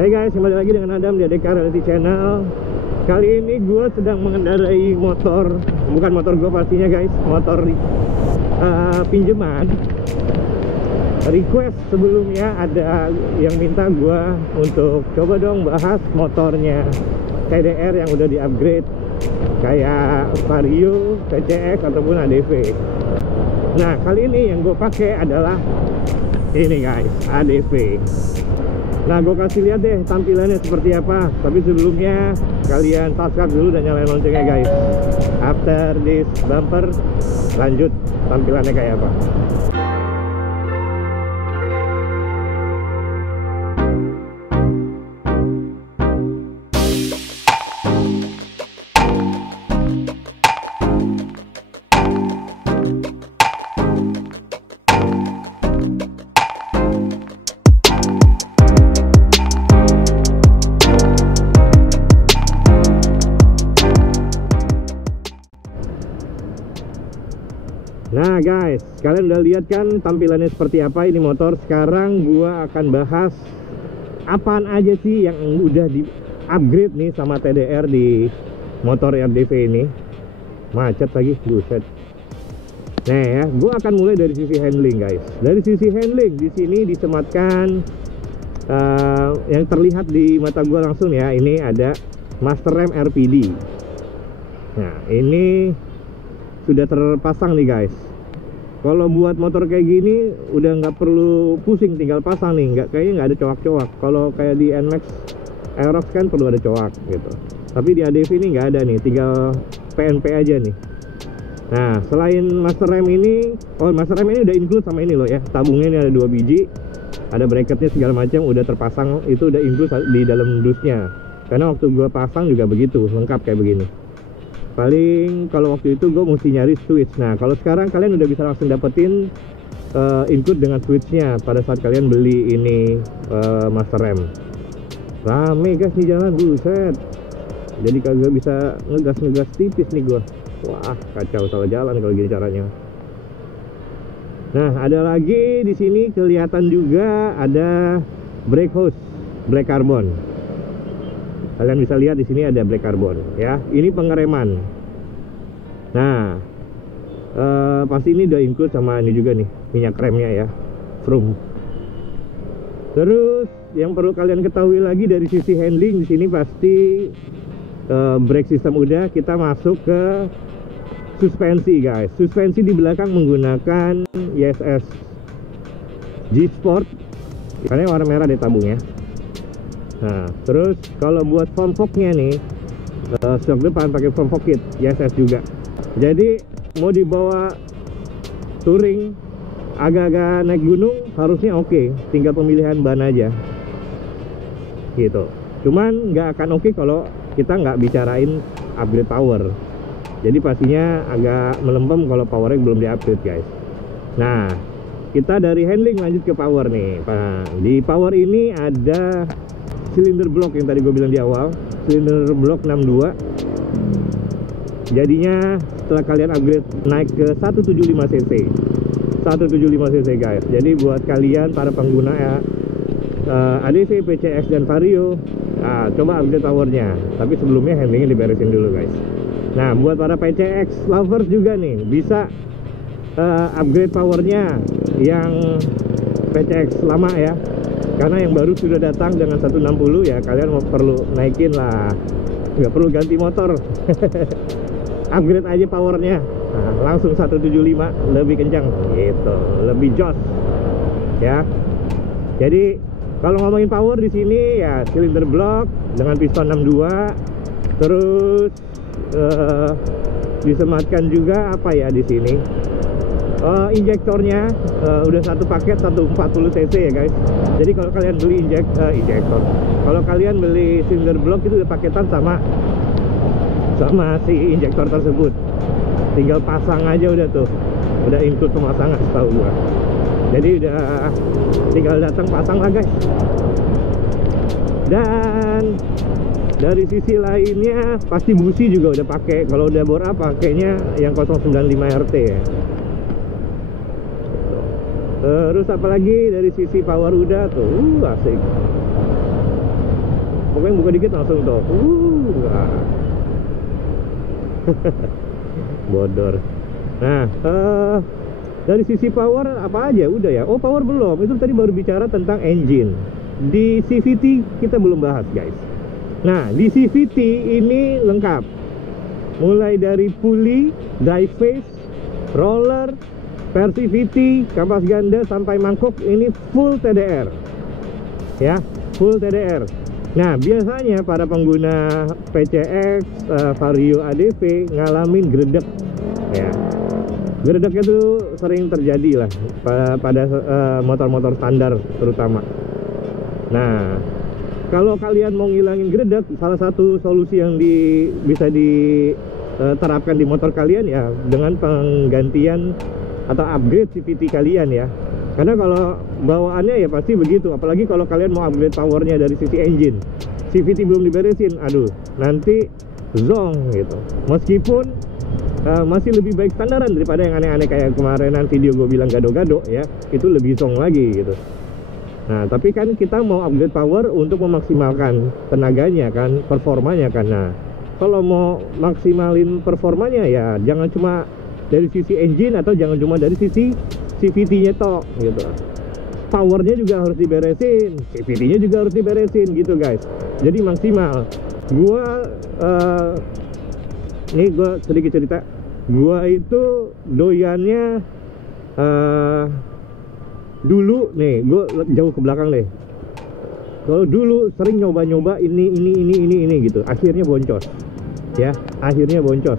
Hey guys, kembali lagi dengan Adam di ADK Reality Channel. Kali ini gue sedang mengendarai motor, bukan motor gue pastinya guys, motor pinjaman. Request sebelumnya ada yang minta gue untuk coba dong bahas motornya TDR yang udah di-upgrade kayak Vario, PCX ataupun ADV. Nah, kali ini yang gue pakai adalah ini guys, ADV. Nah, gue kasih lihat deh tampilannya seperti apa. Tapi sebelumnya kalian subscribe dulu dan nyalain loncengnya guys. After this bumper, lanjut tampilannya kayak apa. Nah guys, kalian udah lihat kan tampilannya seperti apa ini motor. Sekarang gua akan bahas apaan aja sih yang udah di upgrade nih sama TDR di motor RDV ini. Macet lagi, buset. Nah ya, gua akan mulai dari sisi handling guys. Dari sisi handling di sini disematkan yang terlihat di mata gua langsung ya. Ini ada Master Rem RPD. Nah ini sudah terpasang nih guys. Kalau buat motor kayak gini udah nggak perlu pusing, tinggal pasang nih. Kayaknya nggak ada coak-coak. Kalau kayak di NMAX Aerox kan perlu ada coak gitu. Tapi di ADV ini nggak ada nih, tinggal PNP aja nih. Nah, selain Master Rem ini, Master Rem ini udah include sama ini loh ya. Tabungnya ini ada 2 biji, ada bracketnya segala macam, udah terpasang. Itu udah include di dalam dusnya. Karena waktu gua pasang juga begitu, lengkap kayak begini. Paling kalau waktu itu gue mesti nyari switch. Nah kalau sekarang kalian udah bisa langsung dapetin include dengan switchnya pada saat kalian beli ini Master Rem. Rame guys nih jalan, buset. Jadi kagak bisa ngegas tipis nih gue. Wah kacau, salah jalan kalau gini caranya. Nah ada lagi di sini kelihatan juga ada brake hose, brake carbon. Kalian bisa lihat di sini ada brake carbon ya. Ini pengereman. Nah, pasti ini udah include sama ini juga nih, minyak remnya ya, Vroom. Terus yang perlu kalian ketahui lagi dari sisi handling di sini pasti brake system udah. Kita masuk ke suspensi guys. Suspensi di belakang menggunakan YSS G Sport. Karena warna merah deh tabungnya. Nah, terus kalau buat front forknya nih, stok depan pakai front fork kit, YSS juga. Jadi mau dibawa touring, agak-agak naik gunung harusnya oke. Tinggal pemilihan ban aja, gitu. Cuman nggak akan oke kalau kita nggak bicarain upgrade power. Jadi pastinya agak melempem kalau powernya belum di-upgrade guys. Nah, kita dari handling lanjut ke power nih. Nah, di power ini ada silinder block yang tadi gue bilang di awal, silinder block 62. Jadinya setelah kalian upgrade naik ke 175 cc 175 cc guys. Jadi buat kalian para pengguna ya ADV, PCX dan Vario, coba upgrade powernya. Tapi sebelumnya handlingnya diberesin dulu guys. Nah buat para PCX lovers juga nih, bisa upgrade powernya yang PCX lama ya. Karena yang baru sudah datang dengan 160 ya, kalian mau perlu naikin lah, nggak perlu ganti motor. Upgrade aja powernya, nah, langsung 175 lebih kencang gitu, lebih jos ya. Jadi kalau ngomongin power di sini ya silinder block dengan piston 62. Terus disematkan juga apa ya di sini, injektornya udah satu paket 140 cc ya guys. Jadi kalau kalian beli injektor, kalau kalian beli silinder block itu udah paketan sama si injektor tersebut. Tinggal pasang aja udah tuh, udah include pemasangan setahu gua. Jadi udah tinggal datang pasang lah guys. Dan dari sisi lainnya pasti busi juga udah pakai. Kalau udah bore up pakainya yang 095 RT ya. Terus apalagi dari sisi power udah tuh asik. pokoknya buka dikit langsung tuh bodor. Nah, dari sisi power apa aja udah ya. Oh, power belum, itu tadi baru bicara tentang engine. Di CVT kita belum bahas guys. Nah, di CVT ini lengkap, mulai dari pulley, drive face, roller, CVT, kampas ganda sampai mangkuk, ini full TDR ya, full TDR. Nah, biasanya para pengguna PCX, Vario ADV ngalamin gredek ya. Gredeknya tuh sering terjadi lah pada motor-motor standar terutama. Nah, kalau kalian mau ngilangin gredek, salah satu solusi yang bisa diterapkan di motor kalian ya dengan penggantian atau upgrade CVT kalian ya. Karena kalau bawaannya ya pasti begitu, apalagi kalau kalian mau upgrade powernya dari sisi engine, CVT belum diberesin, aduh nanti zong gitu. Meskipun masih lebih baik standaran daripada yang aneh-aneh kayak kemarinan video gue bilang gado-gado ya, itu lebih zong lagi gitu. Nah, tapi kan kita mau upgrade power untuk memaksimalkan tenaganya kan, performanya kan. Nah, kalau mau maksimalin performanya ya jangan cuma dari sisi engine atau jangan cuma dari sisi CVT-nya tok gitu. Powernya juga harus diberesin, CVT-nya juga harus diberesin gitu guys. Jadi maksimal. Ini gue sedikit cerita. Gua itu doyannya dulu nih, gue jauh ke belakang deh. Kalau dulu sering nyoba-nyoba ini gitu, akhirnya boncos ya, akhirnya boncos.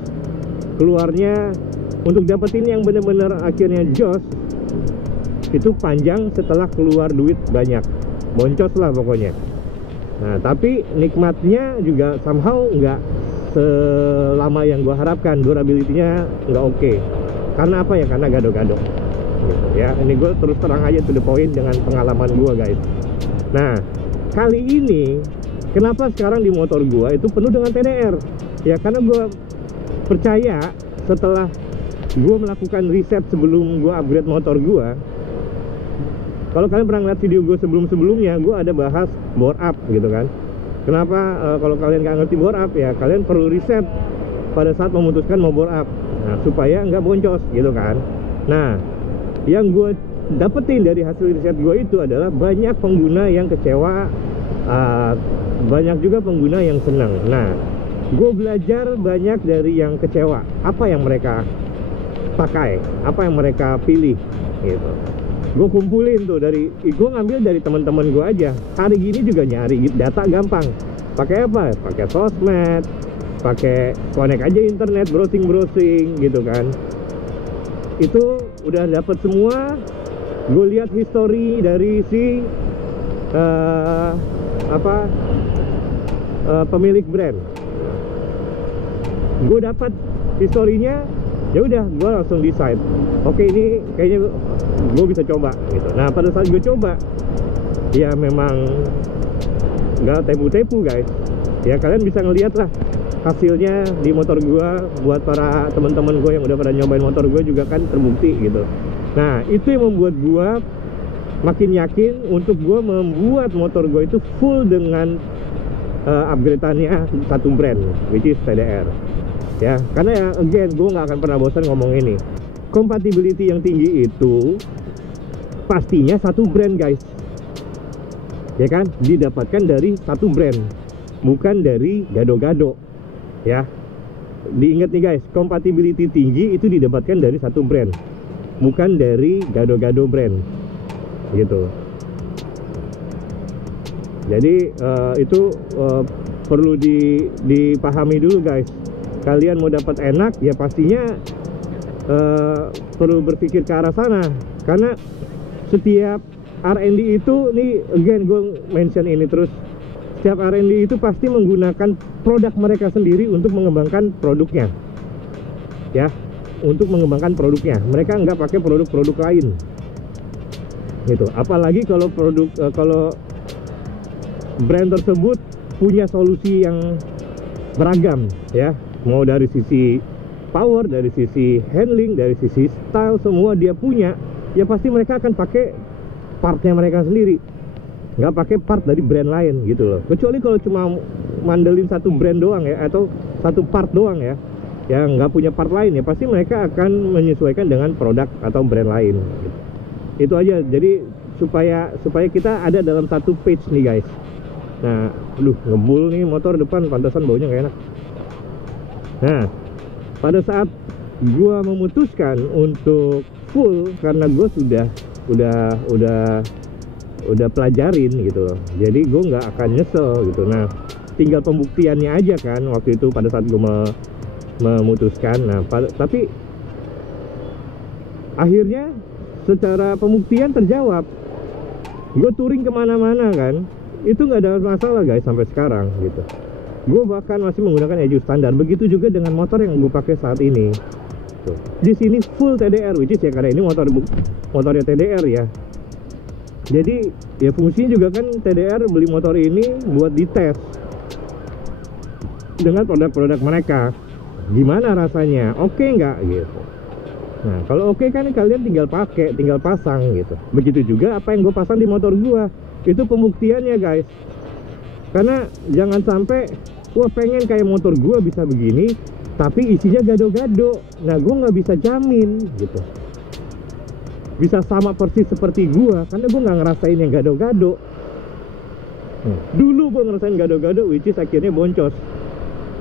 Keluarnya untuk dapetin yang bener-bener akhirnya jos itu panjang setelah keluar duit banyak, boncos lah pokoknya. Nah, tapi nikmatnya juga somehow nggak selama yang gue harapkan, durability-nya nggak oke. Karena apa ya? Karena gado-gado gitu ya. Ini gue terus terang aja to the point dengan pengalaman gue guys. Nah, kali ini kenapa sekarang di motor gue itu penuh dengan TDR ya, karena gue percaya setelah gue melakukan riset sebelum gue upgrade motor gue. Kalau kalian pernah lihat video gue sebelum-sebelumnya, gue ada bahas bore up gitu kan. Kenapa kalau kalian nggak ngerti bore up ya, kalian perlu riset pada saat memutuskan mau bore up, nah, supaya nggak boncos gitu kan. Nah, yang gue dapetin dari hasil riset gue itu adalah banyak pengguna yang kecewa, banyak juga pengguna yang senang. Nah, gue belajar banyak dari yang kecewa, apa yang mereka pakai, apa yang mereka pilih gitu. Gue kumpulin tuh gue ngambil dari teman-teman gue aja. Hari gini juga nyari data gampang. Pakai apa? Pakai sosmed, pakai connect aja internet, browsing gitu kan. Itu udah dapet semua. Gue lihat history dari si pemilik brand. Gue dapat historinya, ya udah gue langsung decide, oke, ini kayaknya gue bisa coba gitu. Nah, pada saat gue coba ya memang nggak tepu-tepu guys ya. Kalian bisa ngeliat lah hasilnya di motor gue. Buat para teman-teman gue yang udah pada nyobain motor gue juga kan terbukti gitu. Nah, itu yang membuat gue makin yakin untuk gue membuat motor gue itu full dengan upgrade-annya satu brand, which is TDR ya. Karena ya again, gue nggak akan pernah bosan ngomong ini, compatibility yang tinggi itu pastinya satu brand guys ya kan, didapatkan dari satu brand, bukan dari gado-gado ya. Diingat nih guys, compatibility tinggi itu didapatkan dari satu brand, bukan dari gado-gado brand gitu. Jadi itu perlu dipahami dulu guys. Kalian mau dapat enak ya pastinya perlu berpikir ke arah sana. Karena setiap R&D itu, nih again gue mention ini terus, setiap R&D itu pasti menggunakan produk mereka sendiri untuk mengembangkan produknya ya, untuk mengembangkan produknya. Mereka nggak pakai produk-produk lain gitu. Apalagi kalau kalau brand tersebut punya solusi yang beragam ya, mau dari sisi power, dari sisi handling, dari sisi style, semua dia punya ya, pasti mereka akan pakai partnya mereka sendiri nggak pakai part dari brand lain gitu loh. Kecuali kalau cuma mandelin satu brand doang ya, atau satu part doang ya, yang nggak punya part lain ya, pasti mereka akan menyesuaikan dengan produk atau brand lain gitu. Itu aja. Jadi supaya kita ada dalam satu page nih guys. Nah, aduh, ngebul nih motor depan, pantasan baunya nggak enak. Nah, pada saat gua memutuskan untuk full, karena gua udah pelajarin gitu loh, jadi gua nggak akan nyesel gitu. Nah, tinggal pembuktiannya aja kan waktu itu pada saat gua memutuskan. Nah, tapi akhirnya secara pembuktian terjawab. Gue touring kemana-mana kan, itu nggak ada masalah guys sampai sekarang gitu. Gue bahkan masih menggunakan EJU standar. Begitu juga dengan motor yang gue pakai saat ini. Tuh. Di sini full TDR, which is ya karena ini motornya TDR ya. Jadi ya fungsinya juga kan TDR beli motor ini buat dites dengan produk-produk mereka. Gimana rasanya? Oke nggak gitu. Nah, kalau oke kan kalian tinggal pakai, tinggal pasang gitu. Begitu juga apa yang gue pasang di motor gue. Itu pembuktiannya guys. Karena jangan sampai wah pengen kayak motor gue bisa begini, tapi isinya gado-gado. Nah, gue nggak bisa jamin gitu bisa sama persis seperti gue, karena gue nggak ngerasain yang gado-gado. Dulu gue ngerasain gado-gado, which is akhirnya boncos.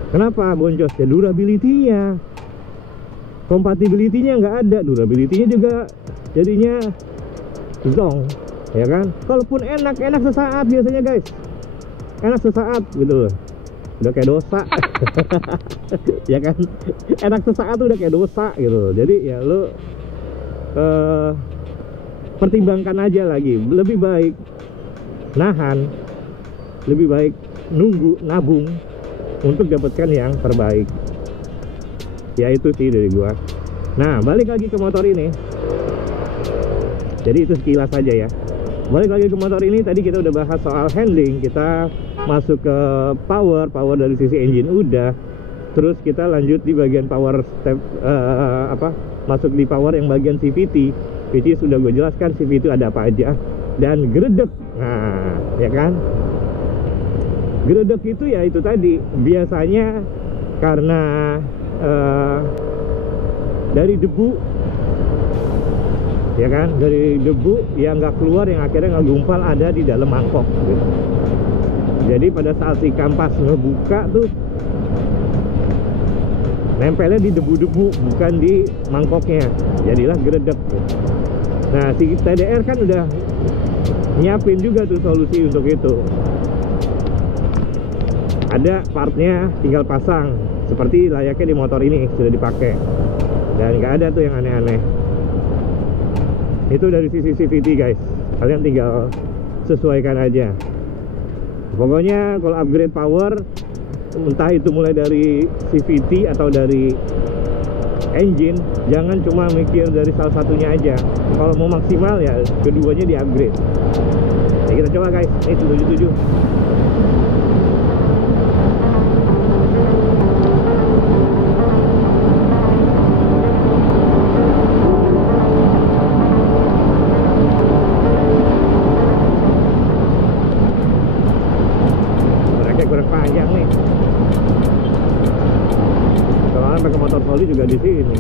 Kenapa boncos? Ya durability-nya, compatibility-nya nggak ada, durability-nya juga jadinya zong, ya kan? Kalaupun enak sesaat biasanya guys, enak sesaat gitu loh, udah kayak dosa. Ya kan, enak sesaat tuh udah kayak dosa gitu. Jadi ya lo pertimbangkan aja lagi, lebih baik nahan, lebih baik nunggu, nabung untuk dapatkan yang terbaik. Ya itu sih dari gua. Nah, balik lagi ke motor ini. Jadi itu sekilas saja ya. Balik lagi ke motor ini, tadi kita udah bahas soal handling, kita masuk ke power dari sisi engine udah. Terus kita lanjut di bagian power step, masuk di power yang bagian CVT, which is sudah gue jelaskan CVT itu ada apa aja, dan gredek. Nah, ya kan, gredek itu ya itu tadi biasanya karena dari debu, ya kan, dari debu yang nggak keluar, yang akhirnya nggak gumpal ada di dalam mangkok gitu. Jadi pada saat si kampas ngebuka tuh nempelnya di debu-debu, bukan di mangkoknya, jadilah gredek. Nah, si TDR kan udah nyiapin juga tuh solusi untuk itu. Ada partnya, tinggal pasang seperti layaknya di motor ini sudah dipakai, dan nggak ada tuh yang aneh-aneh. Itu dari sisi CVT guys, kalian tinggal sesuaikan aja. Pokoknya kalau upgrade power, entah itu mulai dari CVT atau dari engine, jangan cuma mikir dari salah satunya aja. Kalau mau maksimal ya keduanya di upgrade. Ya kita coba guys, ini 77. Kurang panjang nih. Soalnya pakai motor volley juga di sini.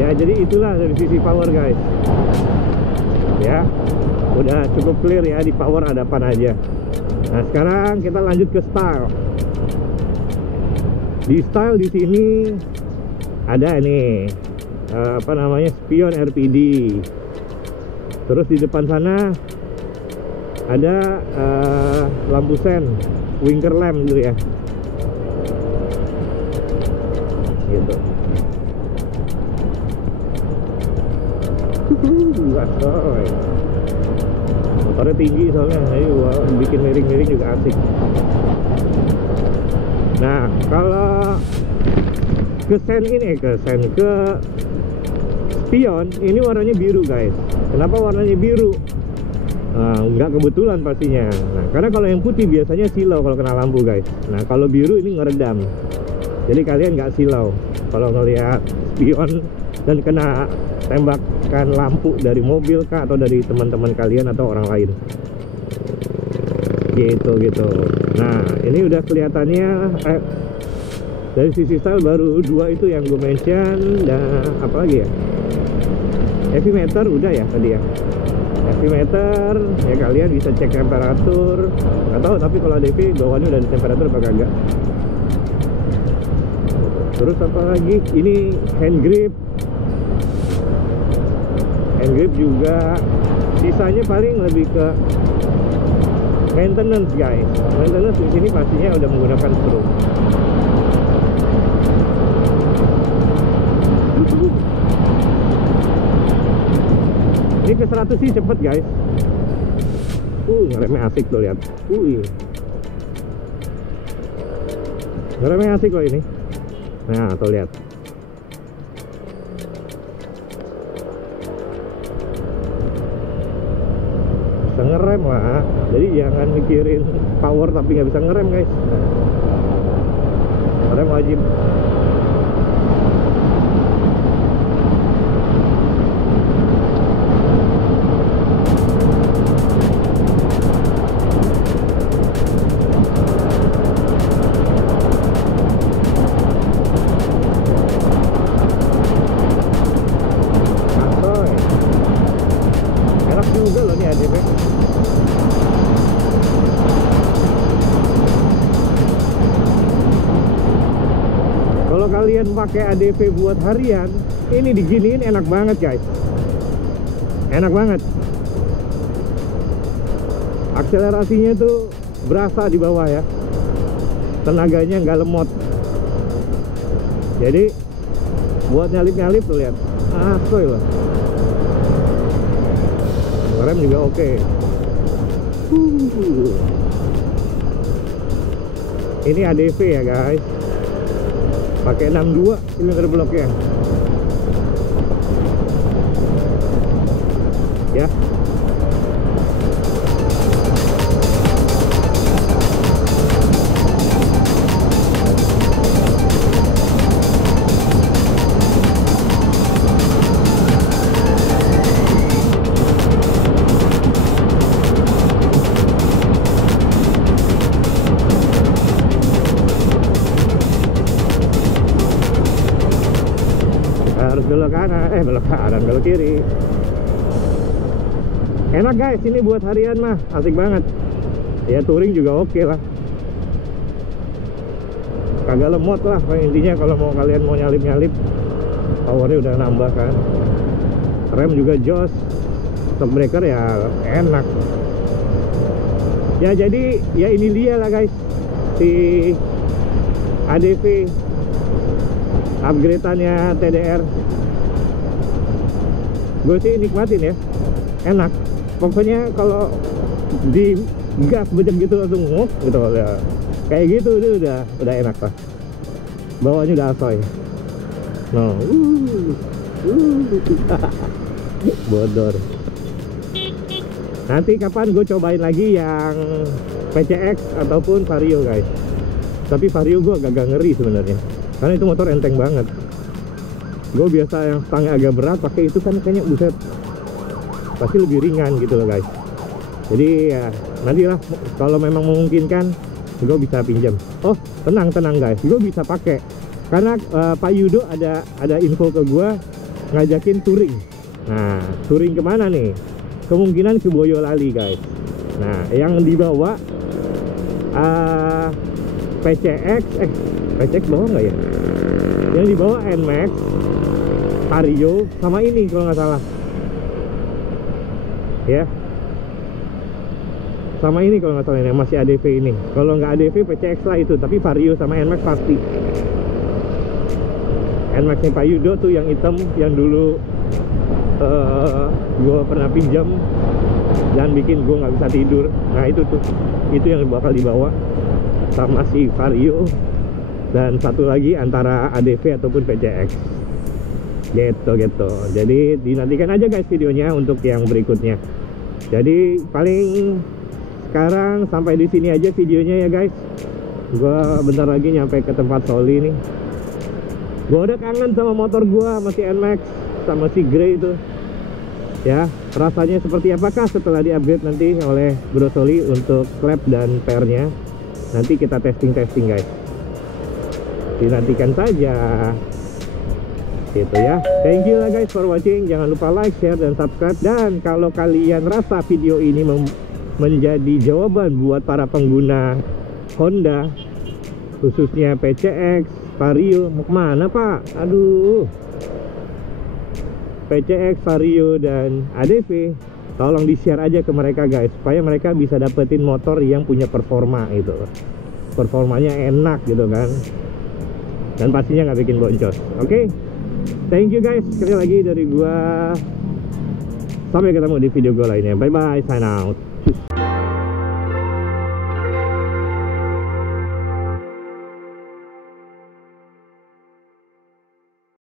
Ya, jadi itulah dari sisi power guys. Ya, udah cukup clear ya di power ada apa aja. Nah, sekarang kita lanjut ke style. Di style di sini ada nih apa namanya, spion RPD. Terus di depan sana ada lampu sen, winker lamp gitu ya, gitu. Motornya tinggi soalnya, jadi bikin miring-miring juga asik. Nah, kalau ke spion ini warnanya biru guys. Kenapa warnanya biru? Nggak kebetulan pastinya. Nah, karena kalau yang putih biasanya silau kalau kena lampu guys. Nah, kalau biru ini ngeredam, jadi kalian nggak silau. kalau ngelihat spion dan kena tembakan lampu dari mobil kah, atau dari teman-teman kalian atau orang lain gitu. Nah ini udah kelihatannya dari sisi style baru dua itu yang gue mention. Dan apa lagi ya, heavy meter udah ya tadi ya, heavy meter ya, kalian bisa cek temperatur. Nggak tahu tapi kalau ADV bawaannya udah ada temperatur apa kagak. Terus apa lagi, ini hand grip juga. Sisanya paling lebih ke maintenance guys. Maintenance di sini pastinya udah menggunakan screw. Ini ke 100 sih cepet guys. Ngeremnya asik tuh, lihat. Ngeremnya asik loh ini. Nah tuh lihat. Bisa ngerem lah. Jadi jangan mikirin power tapi nggak bisa ngerem guys. Rem wajib. Kalau kalian pakai ADV buat harian, ini diginiin enak banget guys. Enak banget. Akselerasinya tuh berasa di bawah ya. Tenaganya nggak lemot. Jadi buat nyalip-nyalip tuh lihat. Asoy loh. Rem juga oke. Ini ADV ya guys. Pakai 62 silinder bloknya ya. Harus belok kanan, belok kiri. Enak guys, ini buat harian mah asik banget. Ya touring juga oke lah. Kagak lemot lah intinya. Kalau mau kalian mau nyalip-nyalip, powernya udah nambah kan. Rem juga jos. Shock breaker ya enak. Ya jadi ya ini dia lah guys, si ADV upgrade-annya TDR. Gue sih nikmatin ya, enak. Pokoknya kalau di gas bejek gitu langsung gitu ya. Kayak gitu itu udah enak lah. Bawaannya udah asoy. No. Bodor. Nanti kapan gue cobain lagi yang PCX ataupun Vario guys. Tapi Vario gue agak ngeri sebenarnya, karena itu motor enteng banget. Gue biasa yang stangnya agak berat, pakai itu kan kayaknya buset, pasti lebih ringan gitu loh guys. Jadi ya nantilah kalau memang memungkinkan gue bisa pinjam. Oh tenang guys, gue bisa pakai karena Pak Yudo ada info ke gue ngajakin touring. Nah touring kemana nih? Kemungkinan ke Boyolali guys. Nah yang dibawa PCX bawa nggak ya? Yang dibawa NMAX, Vario, sama ini kalau nggak salah ya, sama ini kalau nggak salah, ini masih ADV ini. Kalau nggak ADV PCX lah itu, tapi Vario sama NMAX pasti. NMAX nya Pak Yudo tuh yang hitam, yang dulu gue pernah pinjam dan bikin gue nggak bisa tidur. Nah itu yang bakal dibawa sama si Vario, dan satu lagi antara ADV ataupun PCX gitu. Jadi dinantikan aja guys videonya untuk yang berikutnya. Jadi paling sekarang sampai di sini aja videonya ya guys. Gua bentar lagi nyampe ke tempat Soli nih. Gua udah kangen sama motor gua, masih NMAX sama si Grey itu. Ya, rasanya seperti apakah setelah di-upgrade nanti oleh Bro Soli untuk klep dan pairnya? Nanti kita testing guys. Dinantikan saja. Gitu ya. Thank you lah guys for watching. Jangan lupa like, share, dan subscribe. Dan kalau kalian rasa video ini menjadi jawaban buat para pengguna Honda, khususnya PCX, Vario, mau kemana Pak? Aduh, PCX, Vario, dan ADV, tolong di-share aja ke mereka guys, supaya mereka bisa dapetin motor yang punya performa gitu. Performanya enak gitu kan, dan pastinya nggak bikin boncos. Oke, thank you guys, sekali lagi dari gua. Sampai ketemu di video gua lainnya. Bye bye, sign out.